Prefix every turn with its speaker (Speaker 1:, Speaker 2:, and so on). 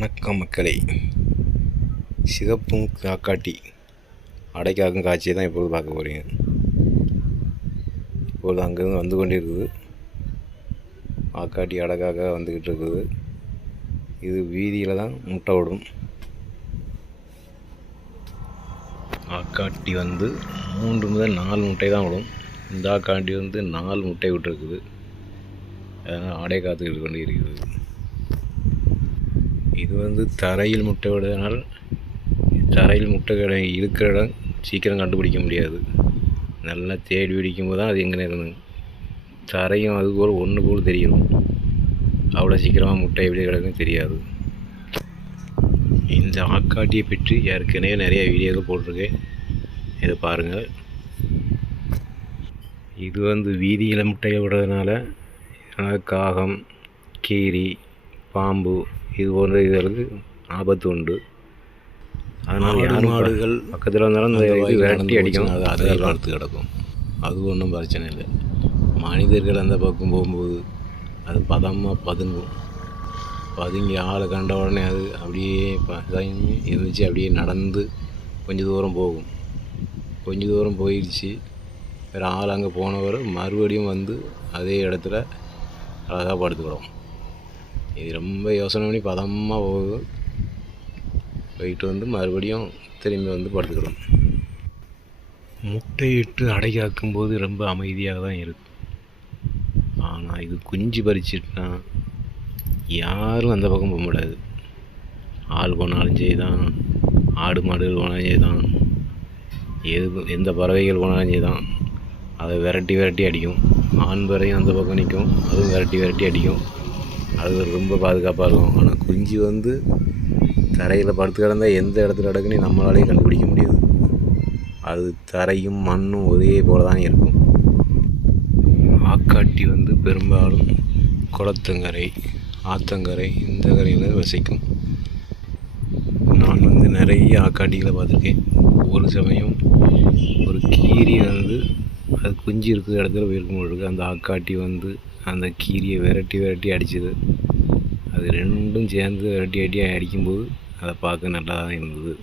Speaker 1: வணக்கம் மக்களே. சிகப்பும் காக்காட்டி. அடைக்காக்கும் காட்சியை தான் இப்போது பார்க்க போகிறீங்க இப்போது அங்கேருந்து வந்து கொண்டிருக்குது. ஆக்காட்டி அடக்காக வந்துக்கிட்டு இருக்குது. இது வீதியில் தான் முட்டை விடும் ஆக்காட்டி வந்து மூன்று முதல் நாலு முட்டை தான் விடும் இந்த ஆக்காட்டி வந்து நாலு முட்டை விட்டுருக்குது. அதனால் அடை காத்துக்கிட்டு கொண்டு இருக்குது இது வந்து தரையில் முட்டை விடுவதனால் தரையில் முட்டை கடை இருக்கிற இடம் சீக்கிரம் கண்டுபிடிக்க முடியாது. நல்லா தேடி பிடிக்கும் போது தான் அது எங்கே இருந்து. தரையும் அது போல் ஒன்று போல் தெரியும். அவ்வளோ சீக்கிரமாக முட்டை எப்படி கிடக்குன்னு தெரியாது. இந்த ஆக்காட்டியை பற்றி ஏற்கனவே நிறைய வீடியோக்கள் போட்டிருக்கேன். இதை பாருங்கள். இது வந்து வீதியில் முட்டையை விடுறதுனால காகம் கீரி பாம்பு இது போன்ற இதற்கு ஆபத்து உண்டு. அதனால் யார்
Speaker 2: மாடுகள்
Speaker 1: பக்கத்தில் வந்தாலும் இந்த இது விரட்டி அடிக்கும்
Speaker 2: அது
Speaker 1: அது
Speaker 2: அதே பார்த்து கிடக்கும். அது ஒன்றும் பிரச்சனை இல்லை. மனிதர்கள் அந்த பக்கம் போகும்போது அது பதமாக பதுங்கும். பதுங்கி ஆளை கண்ட உடனே அது அப்படியே இருந்துச்சு அப்படியே நடந்து கொஞ்சம் தூரம் போகும். கொஞ்சம் தூரம் போயிடுச்சு. வேறு ஆள் அங்கே போனவர் மறுபடியும் வந்து அதே இடத்துல அழகாக படுத்துக்கிடும். இது ரொம்ப யோசனை பண்ணி பதமாக போகுது. போயிட்டு வந்து மறுபடியும் திரும்பி வந்து படுத்துக்கிறோம். முட்டையிட்டு அடை போது ரொம்ப அமைதியாக தான் இருக்கும் ஆனால் இது குஞ்சு பறிச்சிட்டுனா யாரும் அந்த பக்கம் போக முடியாது. ஆள் போனாலும் சரி தான் ஆடு மாடுகள் போனாலும் சரி தான் எது எந்த பறவைகள் போனாலும் சரி தான் அதை விரட்டி விரட்டி அடிக்கும். ஆண் பறவையும் அந்த பக்கம் நிற்கும் அதுவும் விரட்டி விரட்டி அடிக்கும். அது ரொம்ப பாதுகாப்பாக இருக்கும். ஆனால் குஞ்சு வந்து தரையில் படுத்து கிடந்தால் எந்த இடத்துல கிடக்குன்னு நம்மளாலேயே கண்டுபிடிக்க முடியாது. அது தரையும் மண்ணும் ஒரே போல தான் இருக்கும். ஆக்காட்டி வந்து பெரும்பாலும் குளத்தங்கரை ஆத்தங்கரை இந்த கரையில் வசிக்கும். நான் வந்து நிறைய ஆக்காட்டிகளை பார்த்துருக்கேன். ஒரு சமயம் ஒரு கீரி வந்து அது குஞ்சு இருக்கிற இடத்துல போயிருக்கும் பொழுது அந்த ஆக்காட்டி வந்து அந்த கீரியை விரட்டி விரட்டி அடிச்சது. அது ரெண்டும் சேர்ந்து விரட்டி விரட்டி அடிக்கும்போது அதை பார்க்க நல்லா தான் இருந்தது.